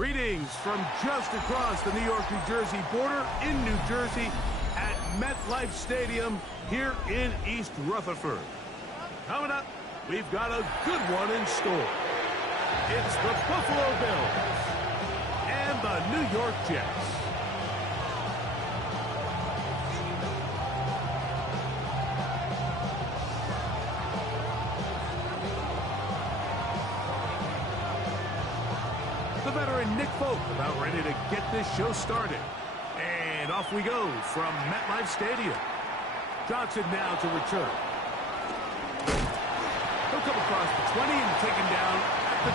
Greetings from just across the New York-New Jersey border in New Jersey at MetLife Stadium here in East Rutherford. Coming up, we've got a good one in store. It's the Buffalo Bills and the New York Jets. The veteran Nick Folk about ready to get this show started. And off we go from MetLife Stadium. Johnson now to return. He'll come across the 20 and taken down at the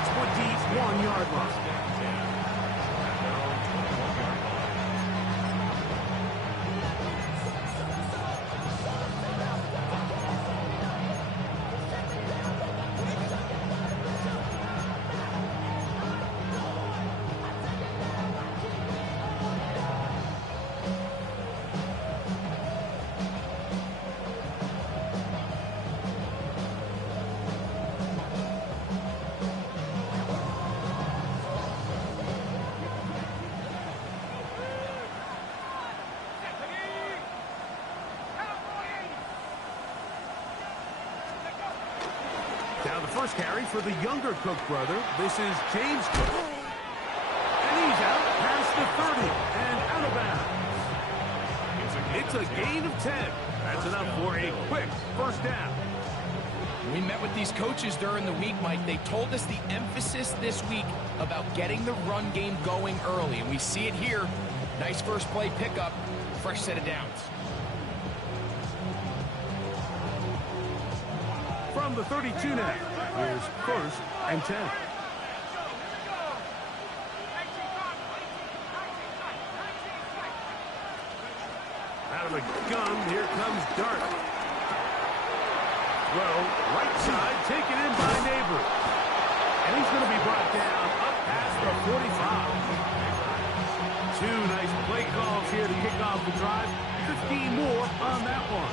21-yard line. Now the first carry for the younger Cook brother. This is James Cook. And he's out past the 30 and out of bounds. It's a gain of 10. That's enough for a quick first down. We met with these coaches during the week, Mike. They told us the emphasis this week about getting the run game going early. And we see it here. Nice first play pickup. Fresh set of downs. From the 32 now, here's first and 10. Out of the gun, here comes Dart. Throw, right side, taken in by Neighbors. And he's going to be brought down up past the 45. Two nice play calls here to kick off the drive. 15 more on that one.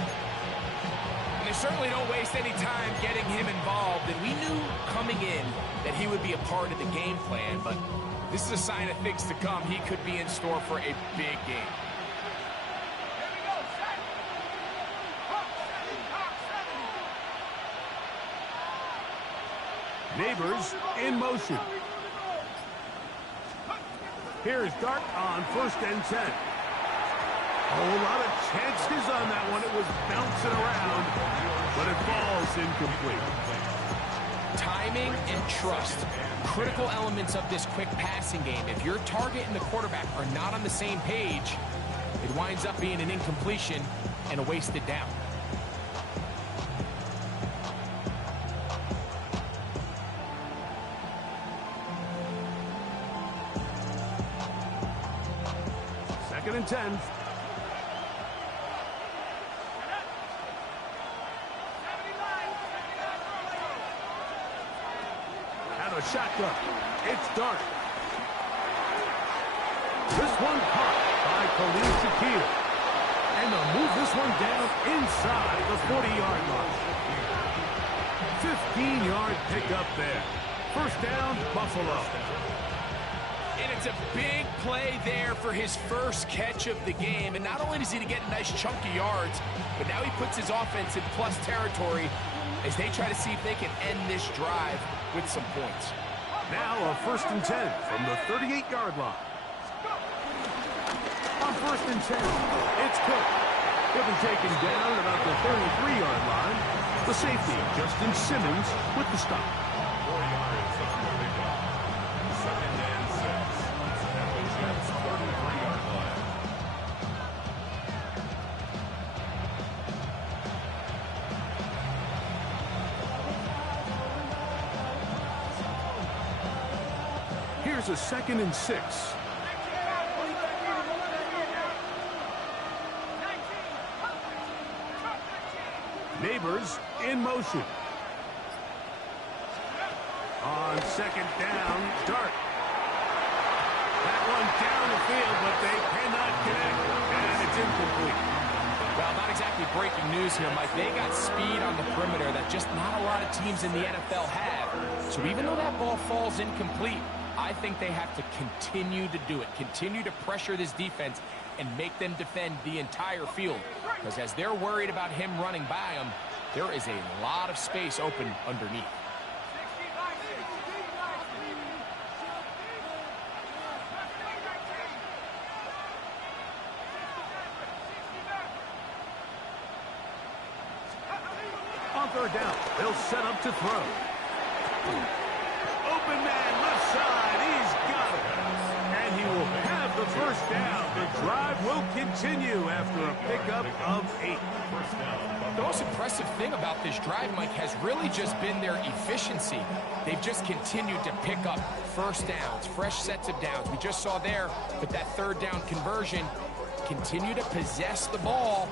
They certainly don't waste any time getting him involved, and we knew coming in that he would be a part of the game plan, but this is a sign of things to come. He could be in store for a big game. Neighbors in motion. Here's Dart on first and 10. A whole lot of chances on that one. It was bouncing around, but it falls incomplete. Timing and trust, critical elements of this quick passing game. If your target and the quarterback are not on the same page, it winds up being an incompletion and a wasted down. Second and 10. Shotgun. It's Dart. This one caught by Khalil Shakir. And they'll move this one down inside the 40-yard line. 15-yard pickup there. First down, Buffalo. And it's a big play there for his first catch of the game. And not only does he get a nice chunk of yards, but now he puts his offense in plus territory as they try to see if they can end this drive with some points. Now a first and 10 from the 38-yard line. On first and 10, it's Cook. He'll be taken down about the 33-yard line. The safety, Justin Simmons, with the stop. 4 yards on the pickup. Second and 6. At the Jets' 33-yard line. Here's a second and 6. Neighbors in motion. On second down, Dart. That one down the field, but they cannot connect, and it's incomplete. Well, not exactly breaking news here, Mike. They got speed on the perimeter that just not a lot of teams in the NFL have. So even though that ball falls incomplete, I think they have to continue to do it, continue to pressure this defense and make them defend the entire field. Because as they're worried about him running by them, there is a lot of space open underneath. On third down, they'll set up to throw. Open man, left side, he's got it. And he will have the first down. The drive will continue after a pickup of 8. The most impressive thing about this drive, Mike, has really just been their efficiency. They've just continued to pick up first downs, fresh sets of downs. We just saw there with that third down conversion, continue to possess the ball.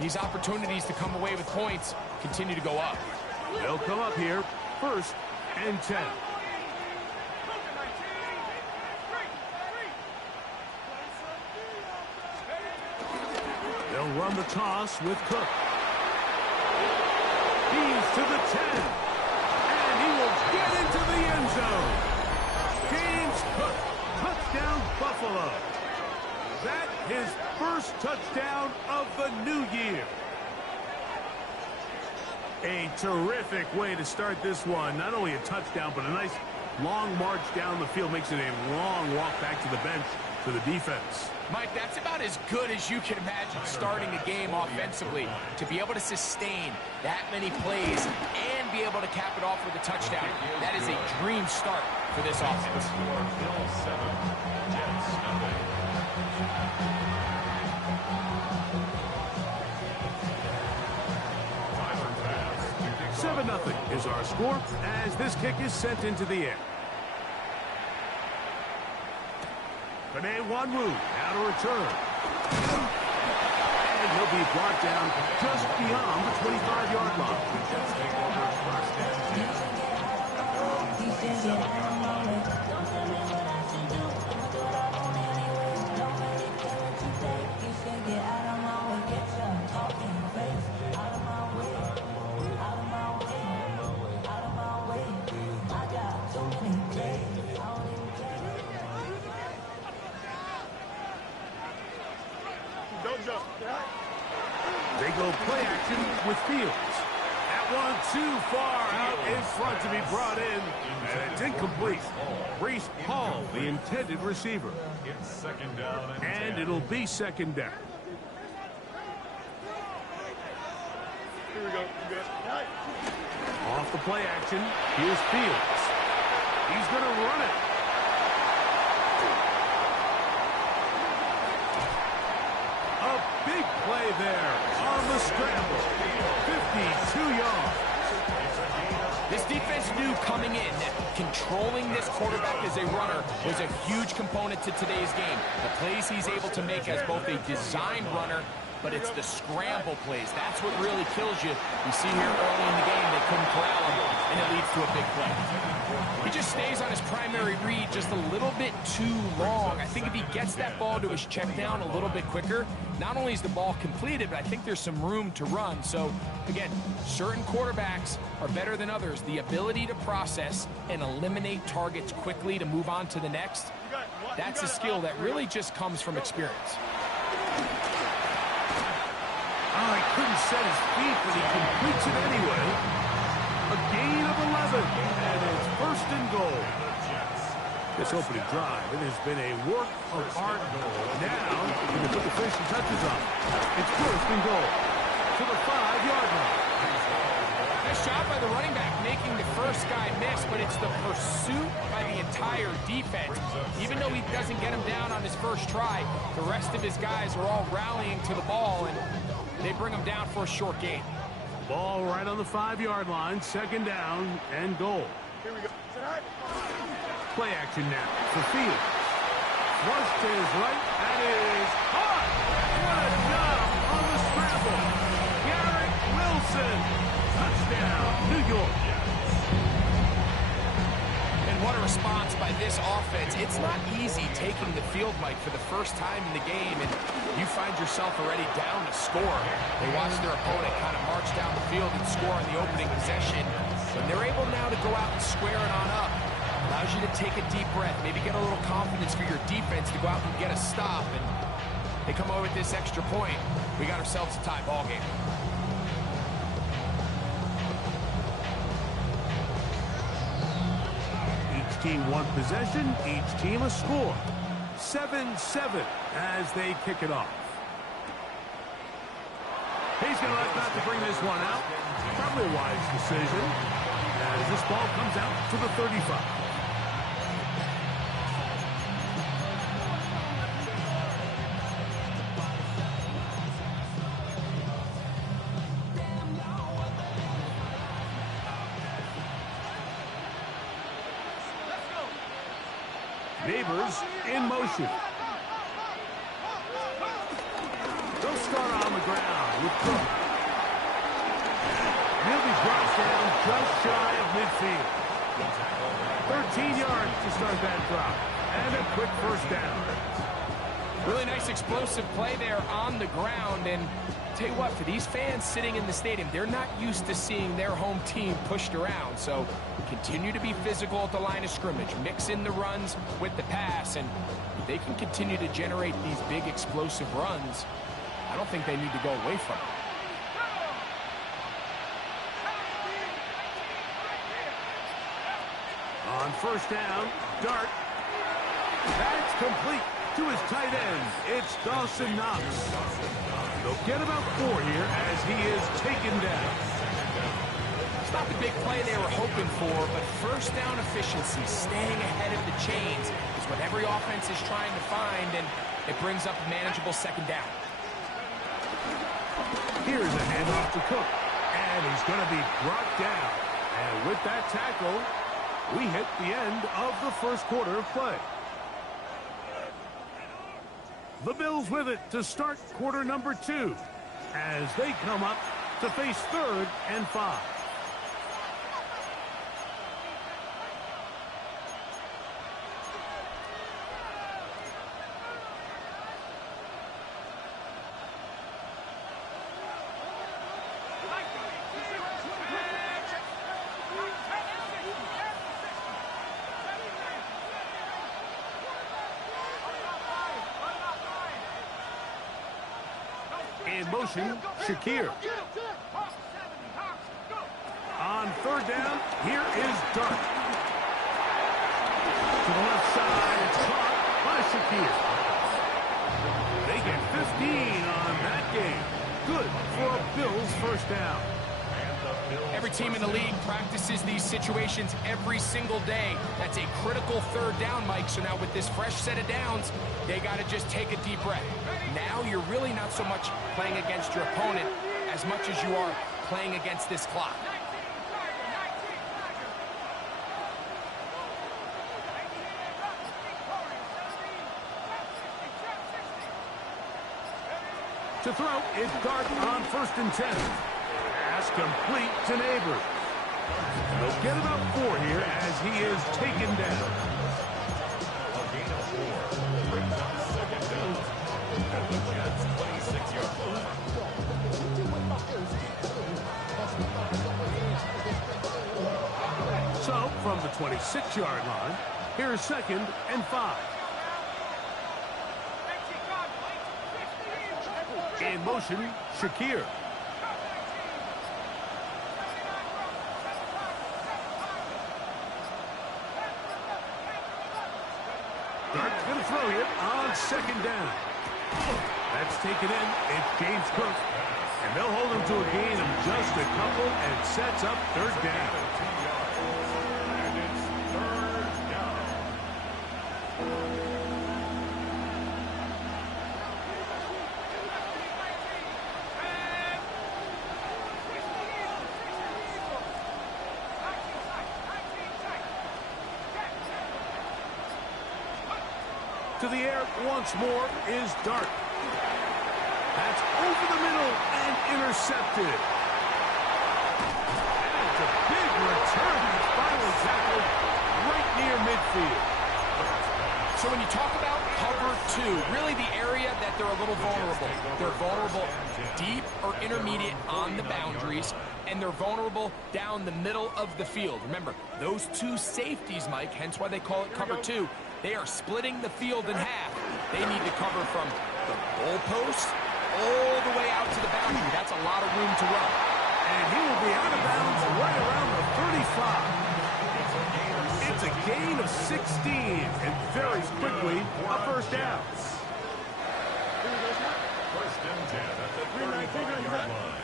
These opportunities to come away with points continue to go up. They'll come up here, 1st and 10. They'll run the toss with Cook. He's to the 10. And he will get into the end zone. James Cook, touchdown Buffalo. That his first touchdown of the new year. A terrific way to start this one. Not only a touchdown, but a nice long march down the field. Makes it a long walk back to the bench for the defense. Mike, that's about as good as you can imagine starting a game offensively. To be able to sustain that many plays and be able to cap it off with a touchdown, that is a dream start for this offense. Bills 7, Jets nothing. 7-0 is our score as this kick is sent into the air. Penei Wanwu now to return. And he'll be brought down just beyond the 25-yard line. Jets take over 1st and 10. 7-yard line. They go play action with Fields. That one too far out in front to be brought in. And it's incomplete. Breece Hall, the intended receiver. It's 2nd down And it'll be 2nd down. Here we go. Off the play action, here's Fields. He's going to run it. A big play there on the scramble. 52 yards. This defense knew coming in that controlling this quarterback as a runner was a huge component to today's game. The plays he's able to make as both a designed runner, but it's the scramble plays. That's what really kills you. You see here early in the game, they couldn't corral him, and it leads to a big play. He just stays on his primary read just a little bit too long. I think if he gets that ball to his check down a little bit quicker, not only is the ball completed, but I think there's some room to run. So, again, certain quarterbacks are better than others. The ability to process and eliminate targets quickly to move on to the next, that's a skill that really just comes from experience. Oh, he couldn't set his feet, but he completes it anyway. A gain of 11, and it's 1st and goal. This opening drive, it has been a work of art. Now, he can put the finishing touches on. It's 1st and goal to the 5-yard line. Nice job by the running back making the first guy miss, but it's the pursuit by the entire defense. Even though he doesn't get him down on his first try, the rest of his guys are all rallying to the ball, and they bring him down for a short gain. Ball right on the 5-yard line, 2nd down and goal. Here we go. Play action now for Fields. Flush to his right, that is caught. What a job on the scramble. Garrett Wilson, touchdown, New York. And what a response by this offense. It's not easy taking the field, Mike, for the first time in the game, and you find yourself already down to score. They watch their opponent kind of march down the field and score on the opening possession. And they're able now to go out and square it on up. Allows you to take a deep breath, maybe get a little confidence for your defense to go out and get a stop. And they come over with this extra point. We got ourselves a tie ball game. Each team one possession, each team a score. 7-7 as they kick it off. He's going to like not to bring this one out. Probably a wise decision as this ball comes out to the 35. Neighbors in motion. They'll start on the ground with Cook. He'll be brought down just shy of midfield. 13 yards to start that drop. And a quick first down. Really nice explosive play there on the ground. And tell you what, for these fans sitting in the stadium, they're not used to seeing their home team pushed around. So continue to be physical at the line of scrimmage. Mix in the runs with the pass. And if they can continue to generate these big explosive runs, I don't think they need to go away from it. On first down, Dart. That's complete to his tight end. It's Dawson Knox. They'll get about 4 here as he is taken down. It's not the big play they were hoping for, but first down efficiency, staying ahead of the chains, is what every offense is trying to find, and it brings up a manageable second down. Here's a handoff to Cook, and he's going to be brought down. And with that tackle, we hit the end of the first quarter of play. The Bills with it to start quarter number 2 as they come up to face 3rd and 5. In motion, Shakir. On third down, here is Dart. To the left side, it's caught by Shakir. They get 15 on that game. Good for a Bills first down. Every team in the league practices these situations every single day. That's a critical third down, Mike. So now with this fresh set of downs, they got to just take a deep breath. Now you're really not so much playing against your opponent as much as you are playing against this clock. To throw, it's Dart on 1st and 10. Pass complete to Neighbors. They'll get about 4 here as he is taken down. A gain of 4 brings up second down at the Jets' 26-yard line. So, from the 26-yard line, here's 2nd and 5. In motion, Shakir. Dart's going to throw it on 2nd down. That's taken in. It's James Cook. And they'll hold him to a gain of just a couple and sets up 3rd down. And it's 3rd down. To the air once more is Dart. That's over the middle and intercepted. And it's a big return. It's finally tackled right near midfield. So when you talk about cover 2 two, really the area that they're a little vulnerable. They're vulnerable deep or intermediate on the boundaries, and they're vulnerable down the middle of the field. Remember, those two safeties, Mike, hence why they call it cover two, they are splitting the field in half. They need to cover from the goalpost all the way out to the boundary. That's a lot of room to run. And he will be out of bounds right around the 35. It's a gain of 16, and very quickly, a first down. First and 10 at the 35-yard line.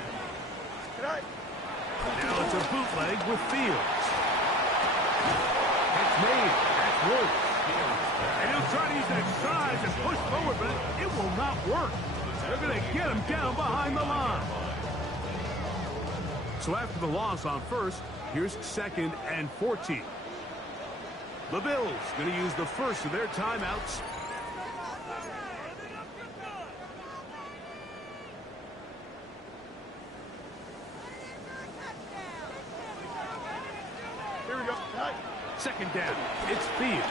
Now it's a bootleg with Fields. It's made. That's Woods. And he'll try to use that size and push forward, but it will not work. They're going to get him down behind the line. So after the loss on first, here's 2nd and 14. The Bills going to use the first of their timeouts. Here we go. 2nd down. It's Fields.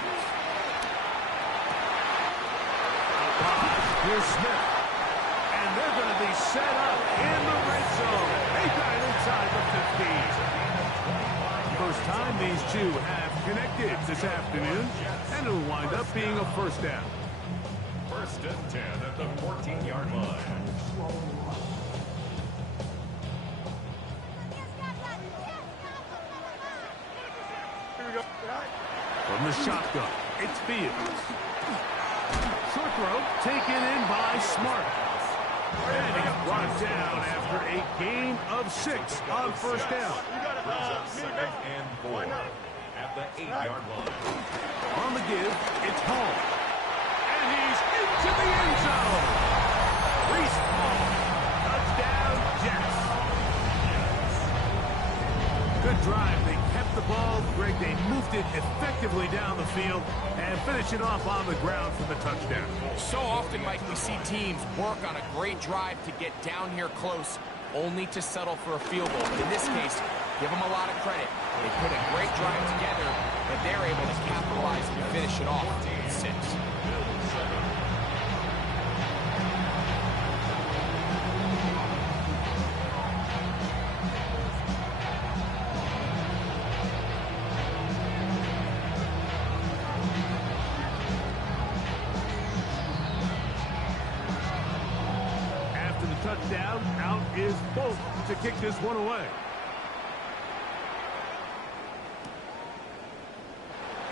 Here's Smith. And they're going to be set up in the red zone. They got it inside the 15. First time these two have connected this afternoon, and it'll wind up being a first down. First and 10 at the 14-yard line. Here we go. From the shotgun, it's Fields. Short throw taken in by Smart. And he's brought down after a gain of 6 on first down. Second and 4 at the 8-yard line. On the give, it's Hall. And he's into the end zone. Reese Hall. Touchdown, Jets. Good drive. They kept the ball. Greg, they moved it effectively down the field and finish it off on the ground for the touchdown. So often, Mike, we see teams work on a great drive to get down here close, only to settle for a field goal. But in this case, give them a lot of credit. They put a great drive together, but they're able to capitalize and finish it off with 6. After the touchdown, out is Bolt to kick this one away.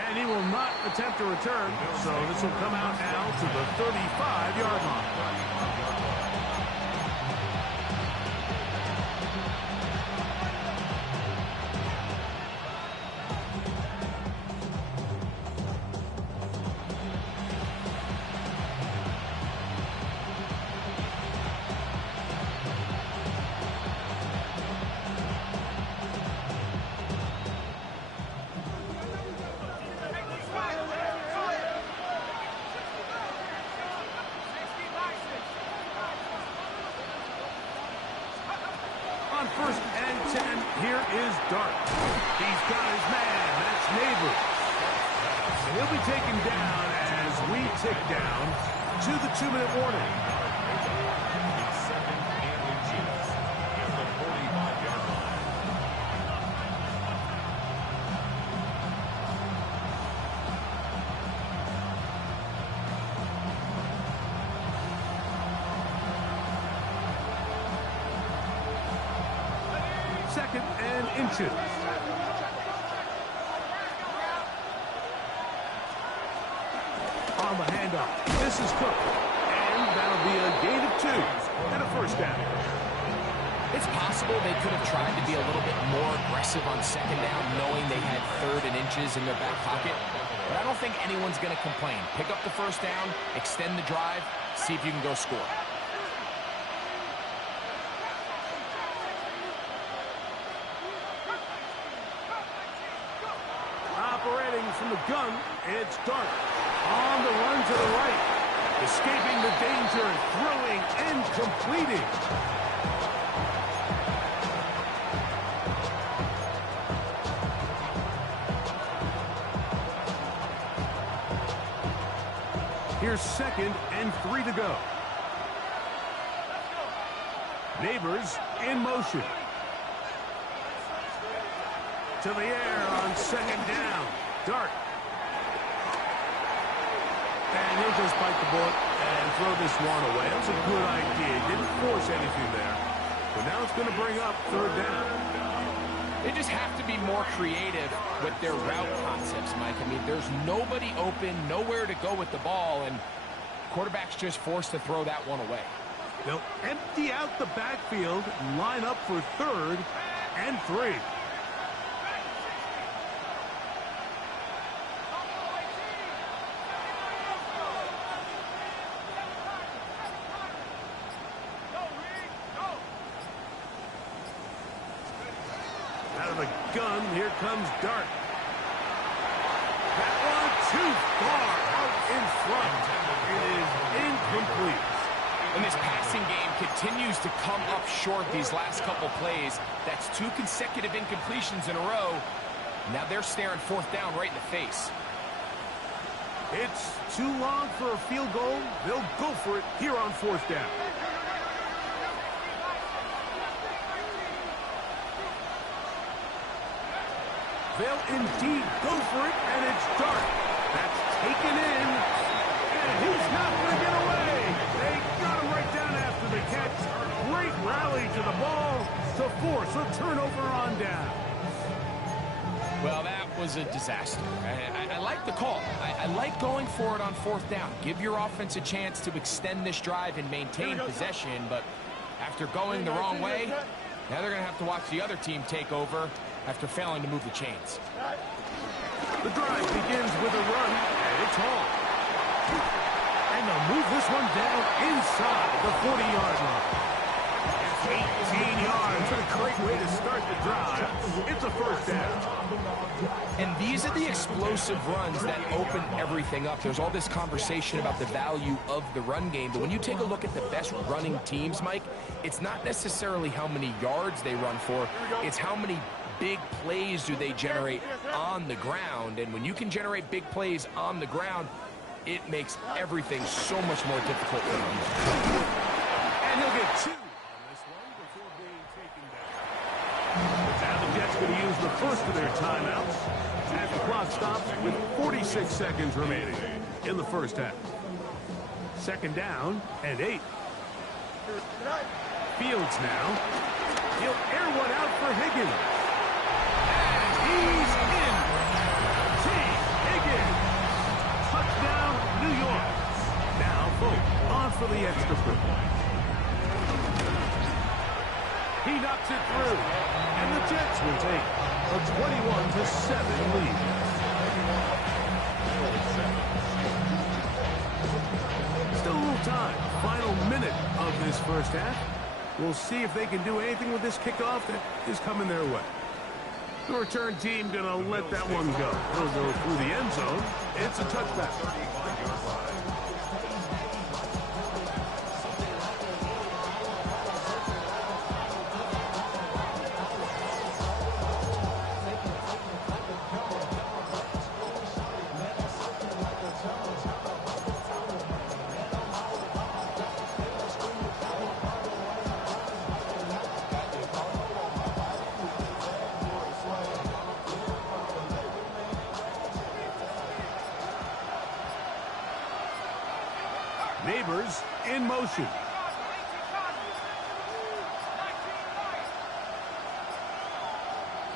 And he will not attempt a return, so this will come out now to the 35-yard line. On 1st and 10, here is Dart. He's got his man, that's Neighbors. And he'll be taken down as we tick down to the 2-minute warning. Second and inches at the 45-yard line. Second and inches. On the handoff, this is Cook. And that'll be a gain of 2 and a first down. It's possible they could have tried to be a little bit more aggressive on 2nd down, knowing they had 3rd and inches in their back pocket. But I don't think anyone's going to complain. Pick up the first down, extend the drive, see if you can go score. Operating from the gun, it's Dart. On the run to the right. Escaping the danger, throwing and completing. Here's Here's 2nd and 3 to go. Neighbors in motion. To the air on 2nd down. Dart. And he'll just bite the bullet and throw this one away. That was a good idea. Didn't force anything there. But now it's going to bring up 3rd down. They just have to be more creative with their route concepts, Mike. I mean, there's nobody open, nowhere to go with the ball, and quarterback's just forced to throw that one away. They'll empty out the backfield, line up for 3rd and 3. Out of the gun, here comes Dart. That one too far out in front. It is incomplete. And this passing game continues to come up short these last couple plays. That's 2 consecutive incompletions in a row. Now they're staring 4th down right in the face. It's too long for a field goal. They'll go for it here on 4th down. They'll indeed go for it, and it's Dart. That's taken in, and he's not going to get away. They got him right down after the catch. Great rally to the ball to force a turnover on down. Well, that was a disaster. I like the call. I like going for it on 4th down. Give your offense a chance to extend this drive and maintain possession, but after going the wrong way, now they're going to have to watch the other team take over after failing to move the chains. The drive begins with a run, and it's Hall. And they'll move this one down inside the 40-yard line. It's 18 yards. What a great way to start the drive. It's a 1st down. And these are the explosive runs that open everything up. There's all this conversation about the value of the run game, but when you take a look at the best running teams, Mike, it's not necessarily how many yards they run for, it's how many big plays do they generate on the ground. And when you can generate big plays on the ground, it makes everything so much more difficult for them. And he'll get 2 on this one before being taken down. Now the Jets going to use the first of their timeouts as the clock stops with 46 seconds remaining in the 1st half. 2nd down and 8. Fields now. He'll air one out for Higgins. He's in. T. Higgins. Touchdown, New York. Now Vogt on for the extra point. He knocks it through. And the Jets will take a 21-7 lead. Still a little time. Final minute of this 1st half. We'll see if they can do anything with this kickoff that is coming their way. The return team going to let that one go. It'll go through the end zone. It's a touchback. Neighbors in motion.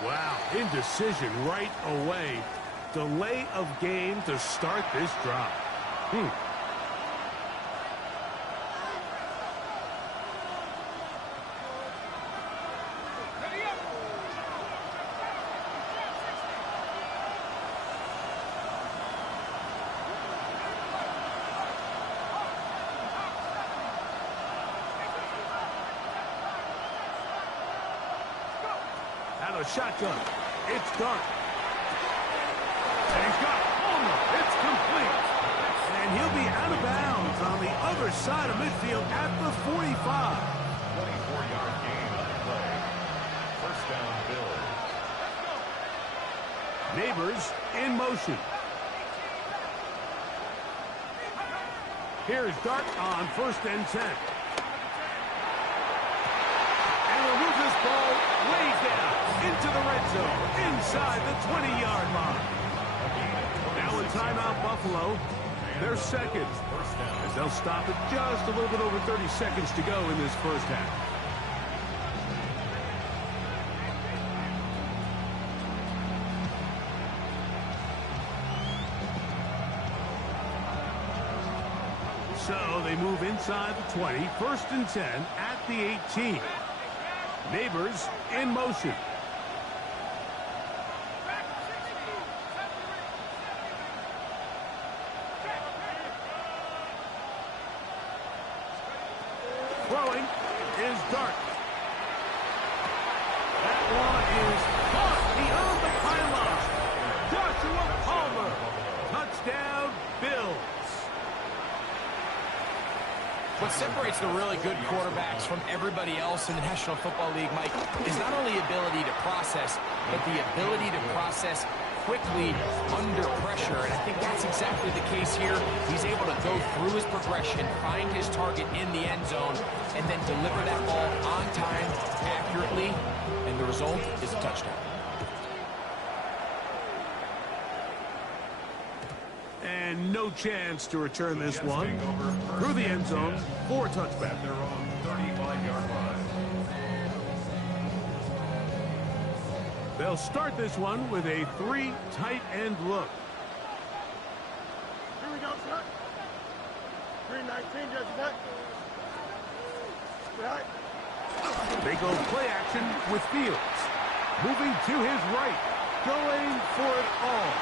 Wow, indecision right away. Delay of game to start this drive. Out of shotgun. It's Dart. And he's got Palmer. It's complete. And he'll be out of bounds on the other side of midfield at the 45. 24-yard gain on the play. 1st down, Bills. Neighbors in motion. Here's Dart on 1st and 10. And will move this ball way down into the red zone, inside the 20-yard line. Now in timeout, Buffalo. They're second, as they'll stop it just a little bit over 30 seconds to go in this first half. So they move inside the 20, 1st and 10 at the 18. Neighbors in motion. Throwing is Dart. That one is caught beyond the pylon. Joshua Palmer. Touchdown, Bills. What separates the really good quarterbacks from everybody else in the National Football League, Mike, is not only ability to process, but the ability to process quickly under pressure. And I think that's exactly the case here. He's able to go through his progression, find his target in the end zone, and then deliver that ball on time, accurately, and the result is a touchdown. And no chance to return this one through the end zone for a touchback. Their own 35-yard line. They'll start this one with a 3 tight end look. Here we go, set. 319, just set. Right. They go play action with Fields. Moving to his right. Going for it all.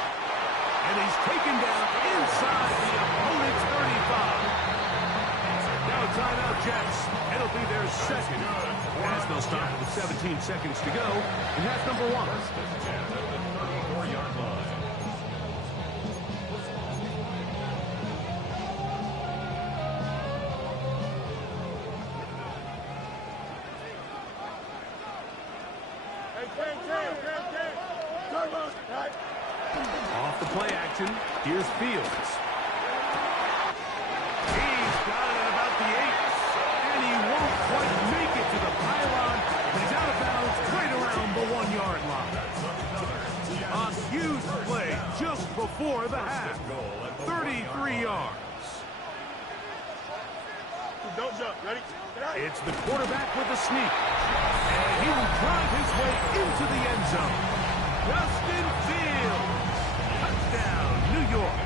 And he's taken down inside the opponent's 35. Now timeout, Jets. It'll be their second. As they'll stop with 17 seconds to go in half number 1. 34-yard line. Hey, 10. Turbos, right. Off the play action, here's Fields. He's got it at about the 8, and he won't quite make it to the pylon. He's out of bounds right around the 1-yard line. A huge play just before the half. 33 yards. Don't jump, ready? It's the quarterback with the sneak. And he will drive his way into the end zone. Justin Fields. Touchdown, New York.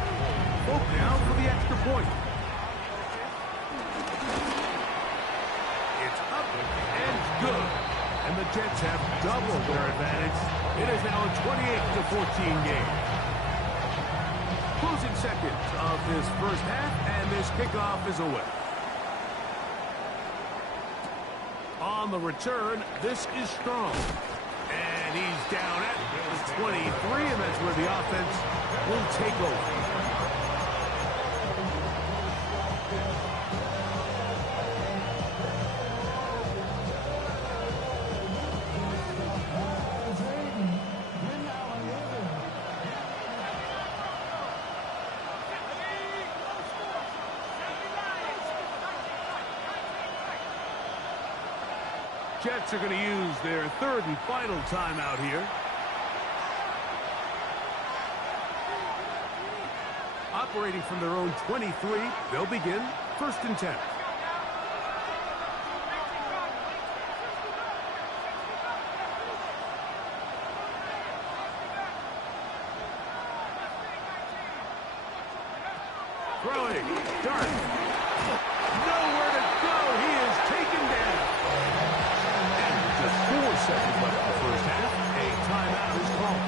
Broke down for the extra point. It's up and good. And the Jets have doubled their advantage. It is now a 28-14 game. Closing seconds of this first half, and this kickoff is away. On the return, this is Strong. And he's down at the 23, and that's where the offense will take over. Jets are going to use their third and final timeout here. Operating from their own 23, they'll begin 1st and 10. Throwing, Dart. Nowhere to go. He is taken down. And just 4 seconds left in the first half. A timeout is called.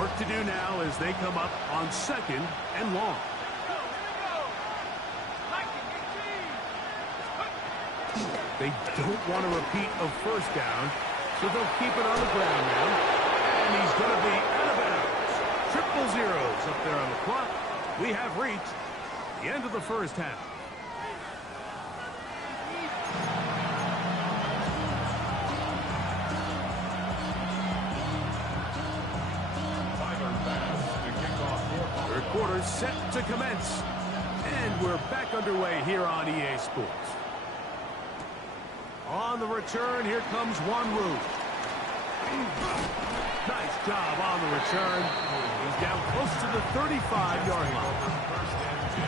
Work to do now as they come up on 2nd and long. They don't want a repeat of 1st down, so they'll keep it on the ground now. And he's going to be out of bounds. Triple zeros up there on the clock. We have reached the end of the first half. Tyler Bass to kick quarter set to commence. And we're back underway here on EA Sports. On the return, here comes Wanwu. Nice job on the return. He's down close to the 35-yard line. First and 10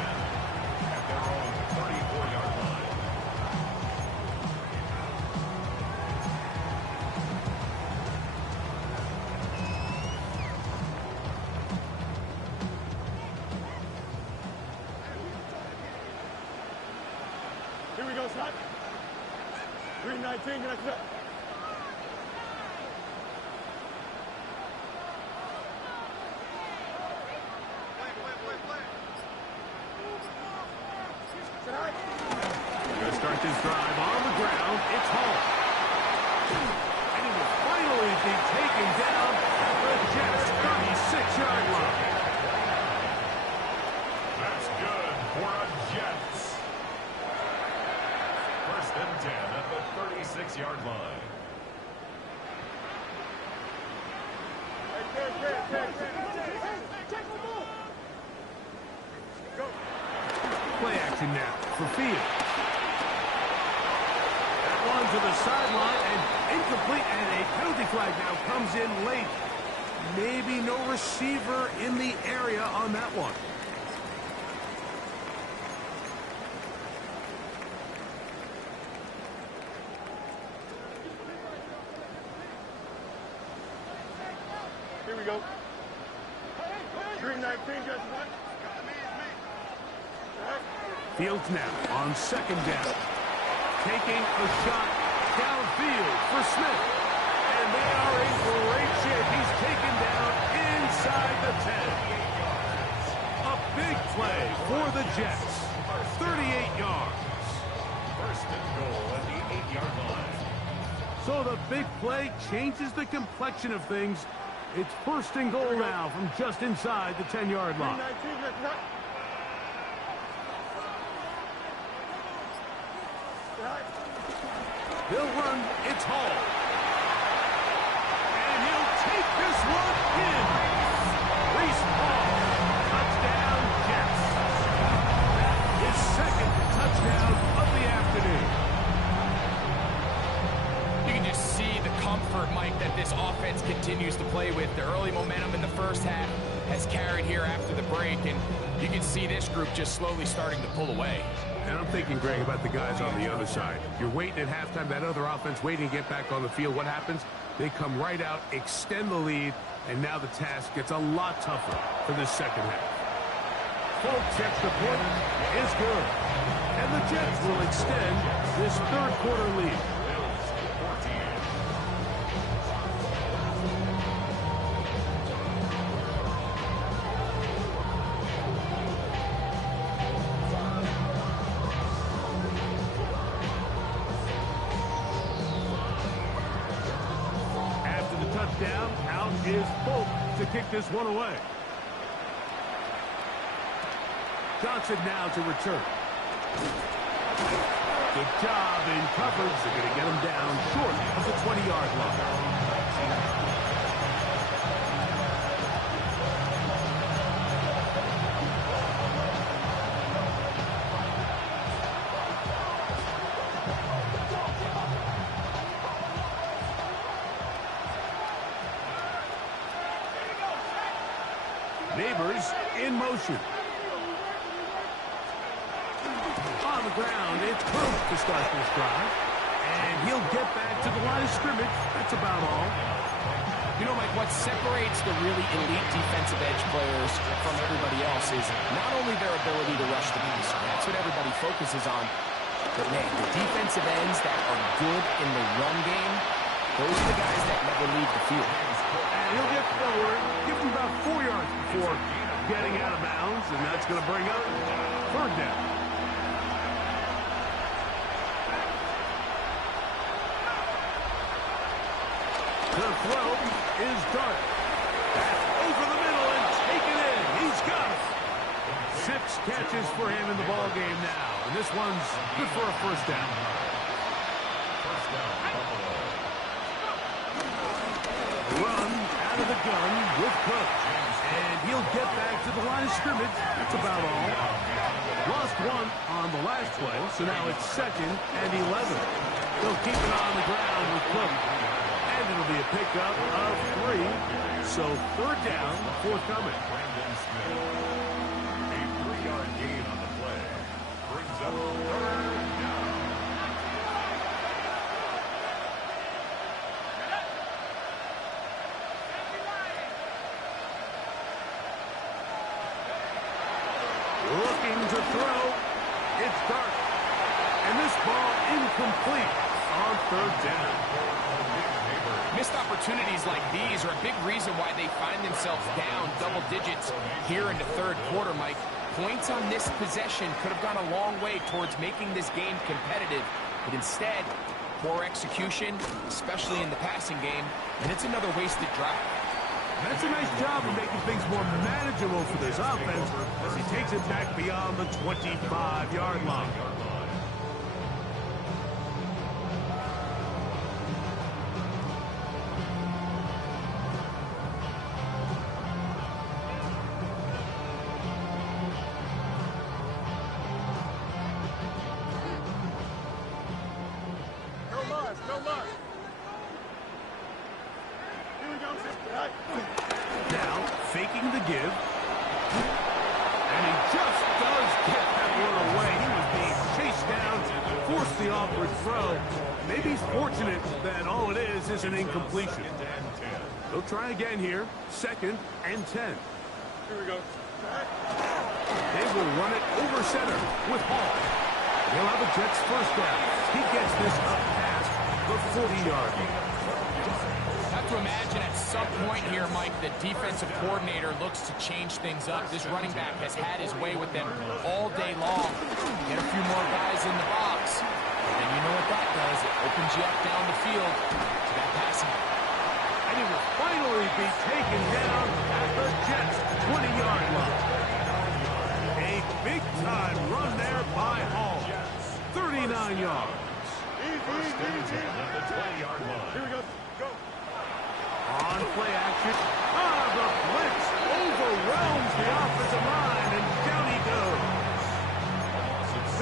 at their own 34-yard line. Here we go, son. 319, get up. Going to start this drive on the ground. It's Hall. And he will finally be taken down at the Jets' 36-yard line. That's good for a Jets. First and 10 at the 36-yard line. Play action now for Field. That one to the sideline and incomplete, and a penalty flag now comes in late. Maybe no receiver in the area on that one. Here we go. 319, just what? Fields now on second down. Taking a shot downfield for Smith. And they are in great shape. He's taken down inside the 10. A big play for the Jets. 38 yards. First and goal at the 8-yard line. So the big play changes the complexion of things. It's first and goal now from just inside the 10-yard line. 319, just what? He'll run. It's Hall. And he'll take this one in. Reese Hall. Touchdown, Jets. His second touchdown of the afternoon. You can just see the comfort, Mike, that this offense continues to play with. The early momentum in the first half has carried here after the break, and you can see this group just slowly starting to pull away. And I'm thinking, Greg, about the guys on the other side. You're waiting at halftime, that other offense waiting to get back on the field. What happens? They come right out, extend the lead, and now the task gets a lot tougher for this second half. Folks, extra point is good. And the Jets will extend this third quarter lead. Bills 14. Touchdown, out is Folk to kick this one away. Johnson now to return. Good job in coverage. They're going to get him down short of the 20-yard line. Neighbors in motion. On the ground, it's Cook to start this drive. And he'll get back to the line of scrimmage. That's about all. You know, Mike, what separates the really elite defensive edge players from everybody else is not only their ability to rush the passer. That's what everybody focuses on. But, man, the defensive ends that are good in the run game, those are the guys that never leave the field. And he'll get forward, give him about 4 yards before getting out of bounds, and that's going to bring up third down. The throw is Dart. Over the middle and taken in. He's got it. 6 catches for him in the ball game now. And this one's good for a first down. First down, Buffalo. Run out of the gun with Cook. And he'll get back to the line of scrimmage. That's about all. Lost one on the last play, so now it's 2nd and 11. They'll keep it on the ground with Cook. And it'll be a pickup of 3. So 3rd down, forthcoming. Brandon Smith. A 3-yard gain on the play. Brings up 3rd down. Looking to throw. It's dark. And this ball incomplete on 3rd down. Missed opportunities like these are a big reason why they find themselves down double digits here in the 3rd quarter, Mike. Points on this possession could have gone a long way towards making this game competitive, but instead, poor execution, especially in the passing game, and it's another wasted drive. That's a nice job of making things more manageable for this offense as he takes it back beyond the 25-yard line. No loss. Here we go. Now, faking the give. And he just does get that one away. He was being chased down, forced the awkward throw. Maybe he's fortunate that all it is an incompletion. They'll try again here. 2nd and 10. Here we go. They will run it over center with Hall. He'll have a Jets 1st down. He gets this up past the 40-yard line. Have to imagine at some point here, Mike, the defensive coordinator looks to change things up. This running back has had his way with them all day long. Get a few more guys in the box. And you know what that does. It opens you up down the field to that passing. And he will finally be taken down at the Jets 20-yard line. A big-time run there by Hall. 39 yards. First and 10 at the 20-yard line. Here we go. Go. On play action. The blitz overwhelms the offensive line, and down he goes.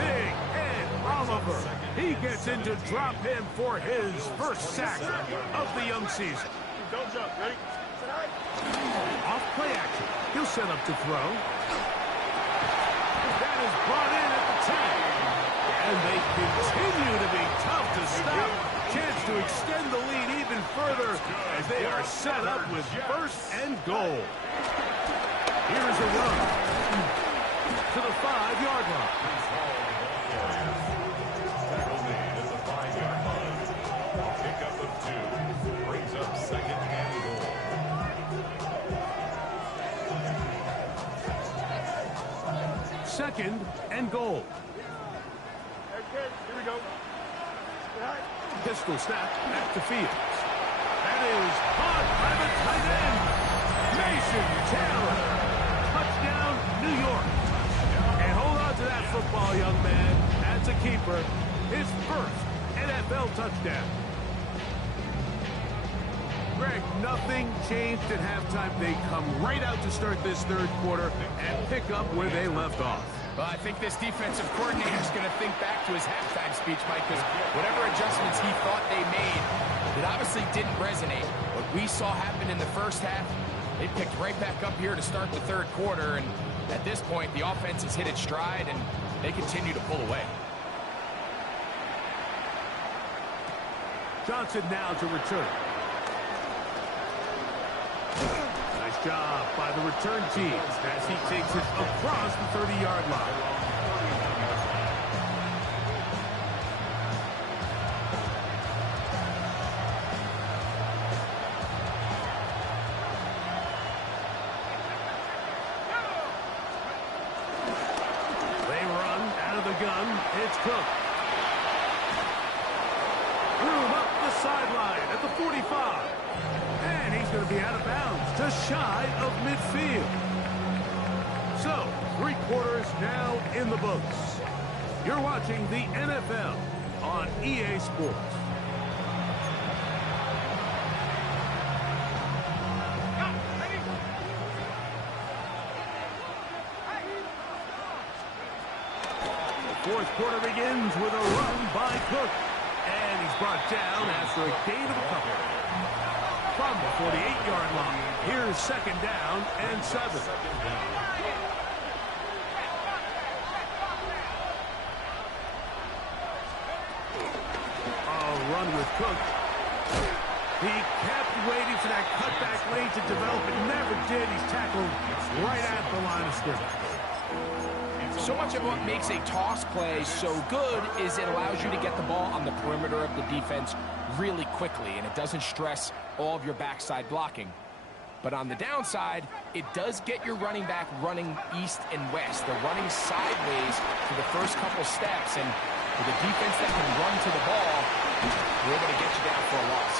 Big Ed Oliver. He gets into drop him for his 1st sack of the young season. Don't jump. Ready? Off play action. He'll set up to throw. That is brought in at the 10. And they continue to be tough to stop. Chance to extend the lead even further as they are set up with 1st and goal. Here's a run to the 5-yard line. Tackle made at the 5-yard line. Pickup of 2. Brings up 2nd and goal. 2nd and goal. Okay, here we go. Pistol snap back to Fields. That is caught by the tight end, Mason Taylor. Touchdown, New York. And hold on to that football, young man. That's a keeper. His 1st NFL touchdown. Greg, nothing changed at halftime. They come right out to start this 3rd quarter and pick up where they left off. Well, I think this defensive coordinator is going to think back to his halftime speech, Mike, because whatever adjustments he thought they made, it obviously didn't resonate. What we saw happen in the 1st half, they picked right back up here to start the 3rd quarter, and at this point, the offense has hit its stride, and they continue to pull away. Johnson now to return. Nice job by the return team as he takes it across the 30-yard line. They run out of the gun. It's Cook. Room up the sideline at the 45. And he's going to be out of bounds, just shy of midfield. So, 3 quarters now in the books. You're watching the NFL on EA Sports. quarter begins with a run by Cook. And he's brought down after a gain of a couple. From the 48-yard line, here's second down and 7. Run with Cook. He kept waiting for that cutback lane to develop. It never did. He's tackled right at the line of scrimmage. So much of what makes a toss play so good is it allows you to get the ball on the perimeter of the defense really quickly, and it doesn't stress all of your backside blocking. But on the downside, it does get your running back running east and west. They're running sideways for the first couple steps, and with a defense that can run to the ball, we're able to get you down for a loss.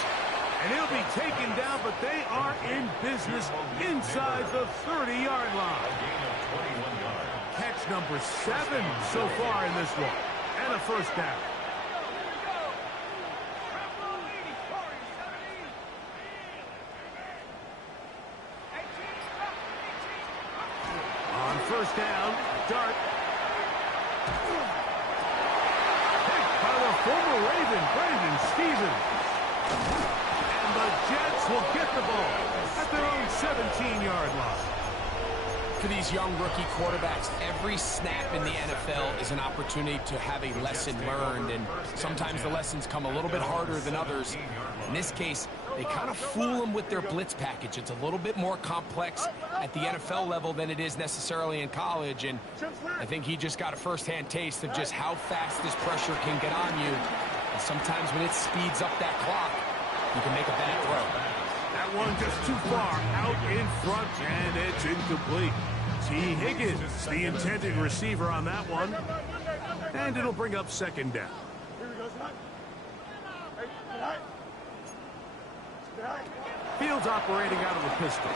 And he'll be taken down, but they are in business inside the 30-yard line. Catch number 7 so far in this one. And a first down. On first down, Dart. Former Raven, Brandon Stevens. And the Jets will get the ball at their own 17-yard line. For these young rookie quarterbacks, every snap in the NFL is an opportunity to have a lesson learned, and sometimes the lessons come a little bit harder than others. In this case, they kind of fool them with their blitz package. It's a little bit more complex at the NFL level than it is necessarily in college, and I think he just got a first-hand taste of just how fast this pressure can get on you. And sometimes when it speeds up that clock, you can make a bad throw. That one just too far out in front, and it's incomplete. T. Higgins, the intended receiver on that one. And it'll bring up second down. Fields operating out of the pistol.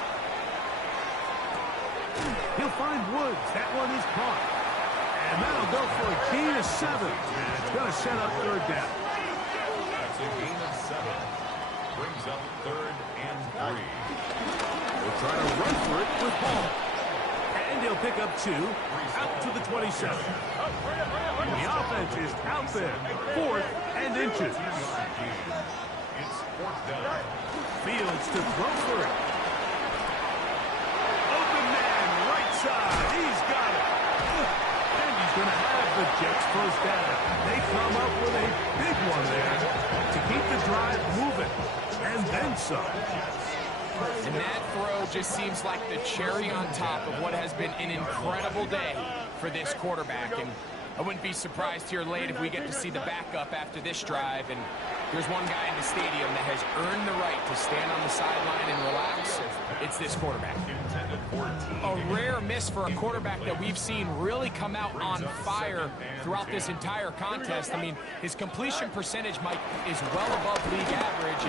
He'll find Woods. That one is caught. And that'll go for a gain of 7. And it's going to set up third down. That's a gain of 7. Brings up 3rd and 3. We'll try to run for it with Hall. And he'll pick up 2 out to the 27. The offense is out there. 4th and inches. It's 4th down. Fields to throw for it. Open man, right side. He's got it. And he's going to have the Jets first down. They come up with a big one there to keep the drive moving. And then some. And that throw just seems like the cherry on top of what has been an incredible day for this quarterback. And I wouldn't be surprised here late if we get to see the backup after this drive. And there's one guy in the stadium that has earned the right to stand on the sideline and relax. It's this quarterback. A rare miss for a quarterback that we've seen really come out on fire throughout this entire contest. I mean, his completion percentage, Mike, is well above league average.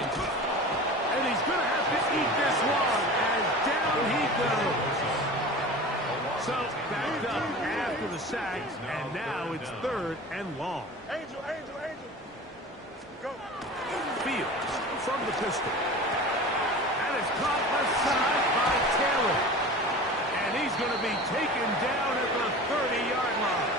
And he's going to have to eat this one. And down he goes. So backed up after the sack. And now it's 3rd and long. Angel. Go. Fields from the pistol. And it's caught left side by Taylor. And he's going to be taken down at the 30-yard line.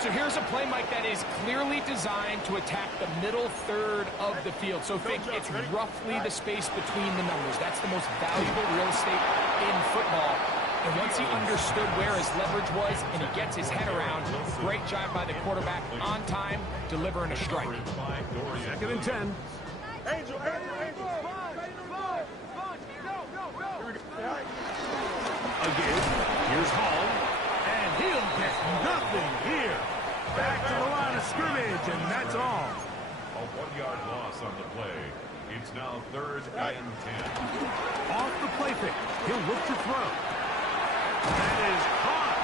So here's a play, Mike, that is clearly designed to attack the middle third of the field. So think it's roughly the space between the numbers. That's the most valuable real estate in football. And once he understood where his leverage was and he gets his head around, great job by the quarterback on time, delivering a strike. 2nd and 10. Angel. Again, here's Hall. And he'll get nothing here. Back to the line of scrimmage, and that's all. A 1-yard loss on the play. It's now 3rd and 10. Off the play fake. He'll look to throw. That is caught.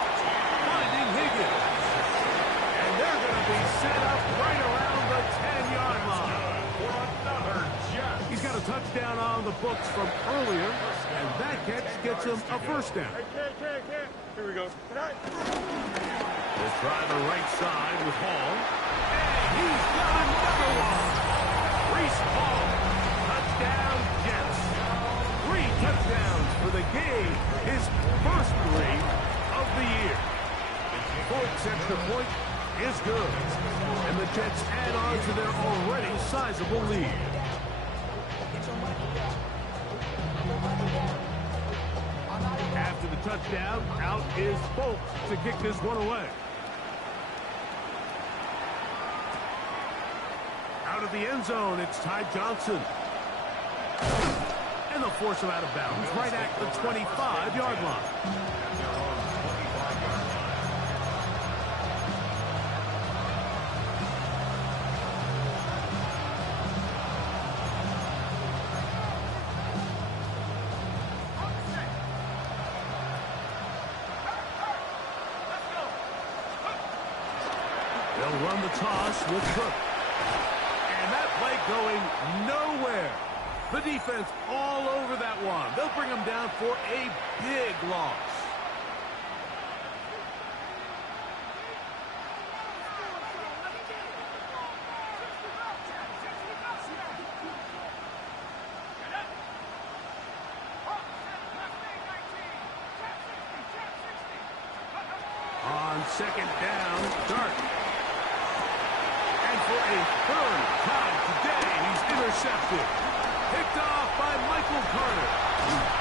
Finding Higgins. And they're going to be set up right around the 10-yard line. For another Jet. He's got a touchdown on the books from earlier, and that catch gets him a first down. Hey, can't. Here we go. We'll try the right side with Hall. And he's got another one. Reese Hall. Touchdown, Jets. 3 touchdowns for the game. His first 3 of the year. Ford sets the point is good. And the Jets add on to their already sizable lead. After the touchdown, out is Folk to kick this one away. Out of the end zone, it's Ty Johnson. And they'll force him out of bounds right at the 25-yard line. They'll run the toss with Cook. And that play going nowhere. The defense all over that one. They'll bring him down for a big loss. On second down, Dart. And for a third time today, he's intercepted. Picked off by Michael Carter.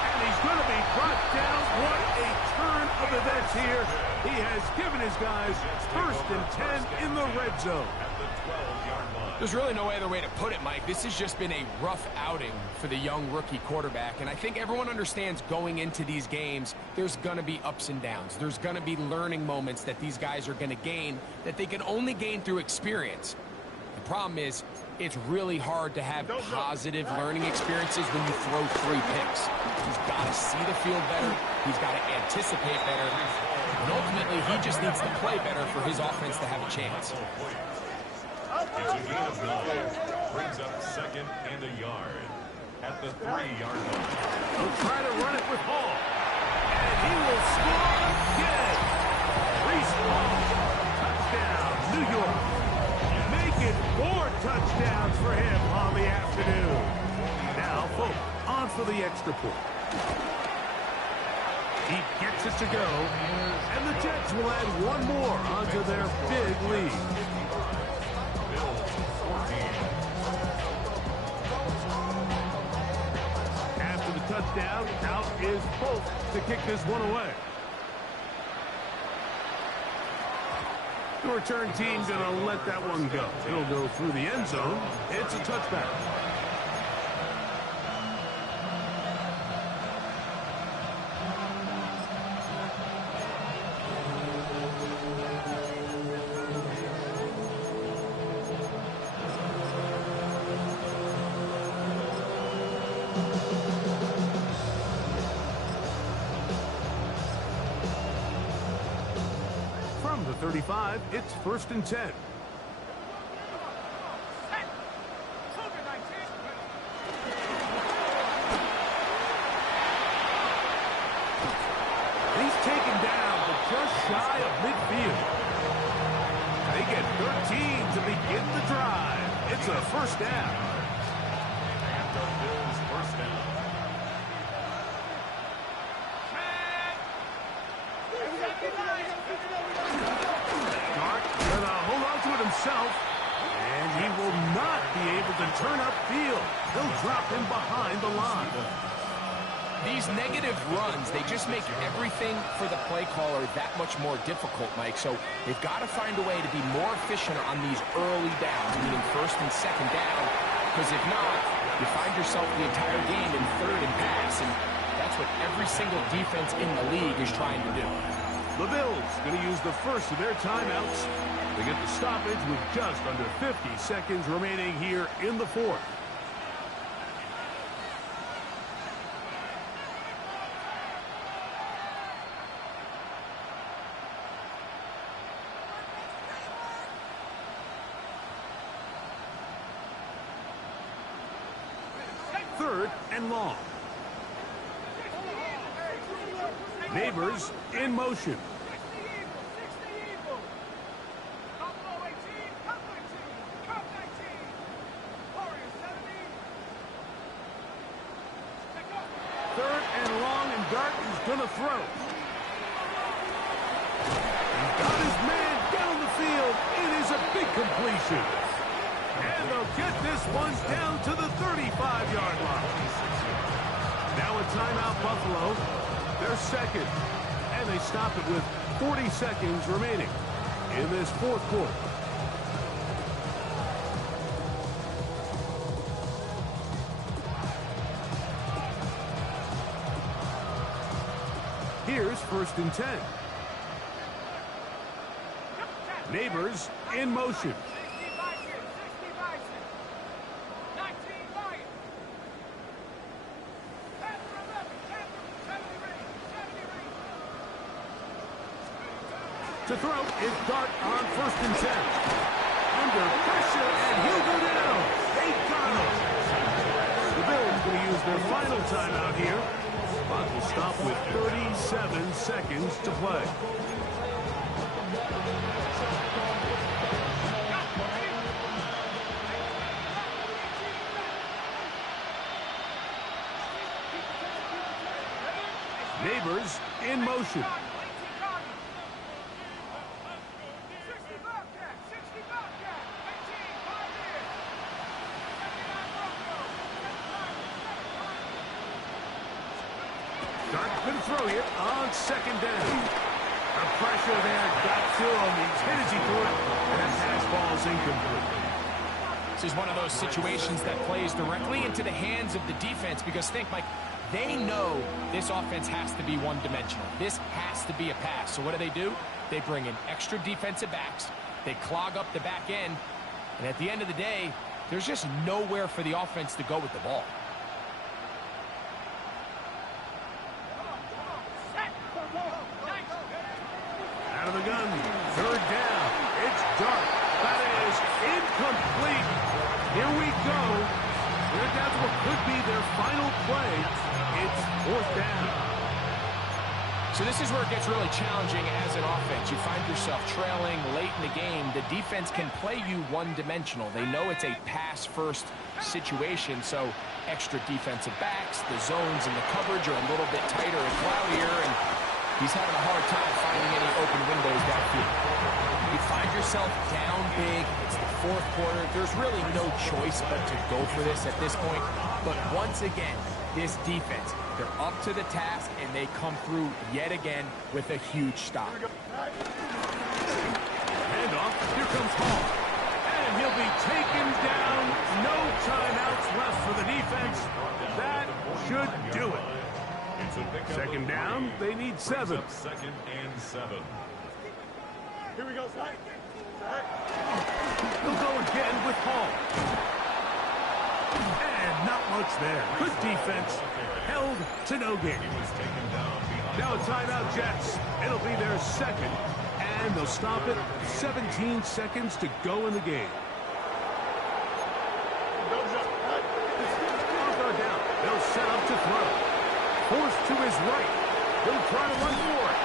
And he's going to be brought down. What a turn of events here. He has given his guys 1st and 10 in the red zone. There's really no other way to put it, Mike. This has just been a rough outing for the young rookie quarterback. And I think everyone understands going into these games, there's going to be ups and downs. There's going to be learning moments that these guys are going to gain that they can only gain through experience. The problem is, it's really hard to have positive learning experiences when you throw 3 picks. He's got to see the field better. He's got to anticipate better. And ultimately, he just needs to play better for his offense to have a chance. It's a gain of 9. Brings up 2nd and a yard at the 3-yard line. He'll try to run it with Hall. And he will score again. Reese Hall. Touchdown, New York. Making 4 touchdowns for him on the afternoon. Now, Folk on for the extra point. He gets it to go. And the Jets will add 1 more onto their big lead. Touchdown. Out is Folk to kick this one away. The return team going to let that one go. It'll go through the end zone. It's a touchback. From the 35, it's 1st and 10. He's taken down, but just shy of midfield. They get 13 to begin the drive. It's a 1st down. And the Bills' 1st down. Dart gonna hold on to it himself, and he will not be able to turn upfield. He'll drop him behind the line. These negative runs, they just make everything for the play caller that much more difficult, Mike. So they've got to find a way to be more efficient on these early downs, meaning 1st and 2nd down, because if not, you find yourself the entire game in 3rd and pass, and that's what every single defense in the league is trying to do. The Bills going to use the first of their timeouts. They get the stoppage with just under 50 seconds remaining here in the 4th. Third and long. Neighbors in motion. Third and long, and Dart is going to throw. He's got his man down the field. completion. And they'll get this one down to the 35-yard line. Now a timeout, Buffalo. They're second. And they stop it with 40 seconds remaining in this fourth quarter. Here's 1st and 10. Neighbors in motion. To throw is Dart on 1st and 10. Under pressure, and he'll go down. They got him. The Bills going to use their final timeout here. Clock will stop with 37 seconds to play. Neighbors in motion. Dart's going to throw here on 2nd down. The pressure there got to him. He's hit as he threw it, and that pass ball's incomplete. This is one of those situations that plays directly into the hands of the defense because think, Mike, they know this offense has to be one-dimensional. This has to be a pass. So what do? They bring in extra defensive backs. They clog up the back end. And at the end of the day, there's just nowhere for the offense to go with the ball. Out of the gun, 3rd down. It's Dart. That is incomplete. Here we go. They're down to what could be their final play. It's 4th down. So this is where it gets really challenging as an offense. You find yourself trailing late in the game. The defense can play you one-dimensional. They know it's a pass-first situation, so extra defensive backs, the zones and the coverage are a little bit tighter and cloudier, and he's having a hard time finding any open windows downfield. You find yourself down big. It's the 4th quarter. There's really no choice but to go for this at this point. But once again, this defense, they're up to the task, and they come through yet again with a huge stop. Handoff. Here comes Hall. And he'll be taken down. No timeouts left for the defense. That should do it. 2nd down. They need 7. 2nd and 7. Here we go, Slide. He'll go again with Hall. And not much there. Good defense. Held to no gain. Now a timeout, Jets. It'll be their 2nd. And they'll stop it. 17 seconds to go in the game. Arthur down. They'll set up to throw. Forced to his right. He'll try to run for it.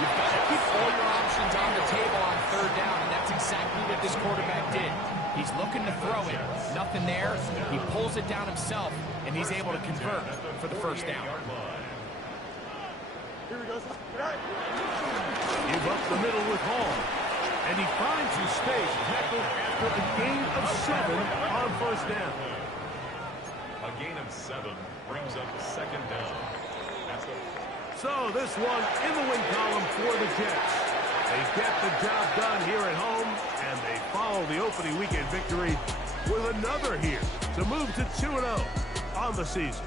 You've got to keep all your options on the table on 3rd down, and that's exactly what this quarterback did. He's looking to throw it. Nothing there. He pulls it down himself, and he's able to convert for the 1st down. Here we go, Slide. Give up the middle with Hall. And he finds his space tackled after a gain of 7 on 1st down. A gain of 7 brings up 2nd down. So this one in the win column for the Jets. They get the job done here at home, and they follow the opening weekend victory with another here to move to 2-0 on the season.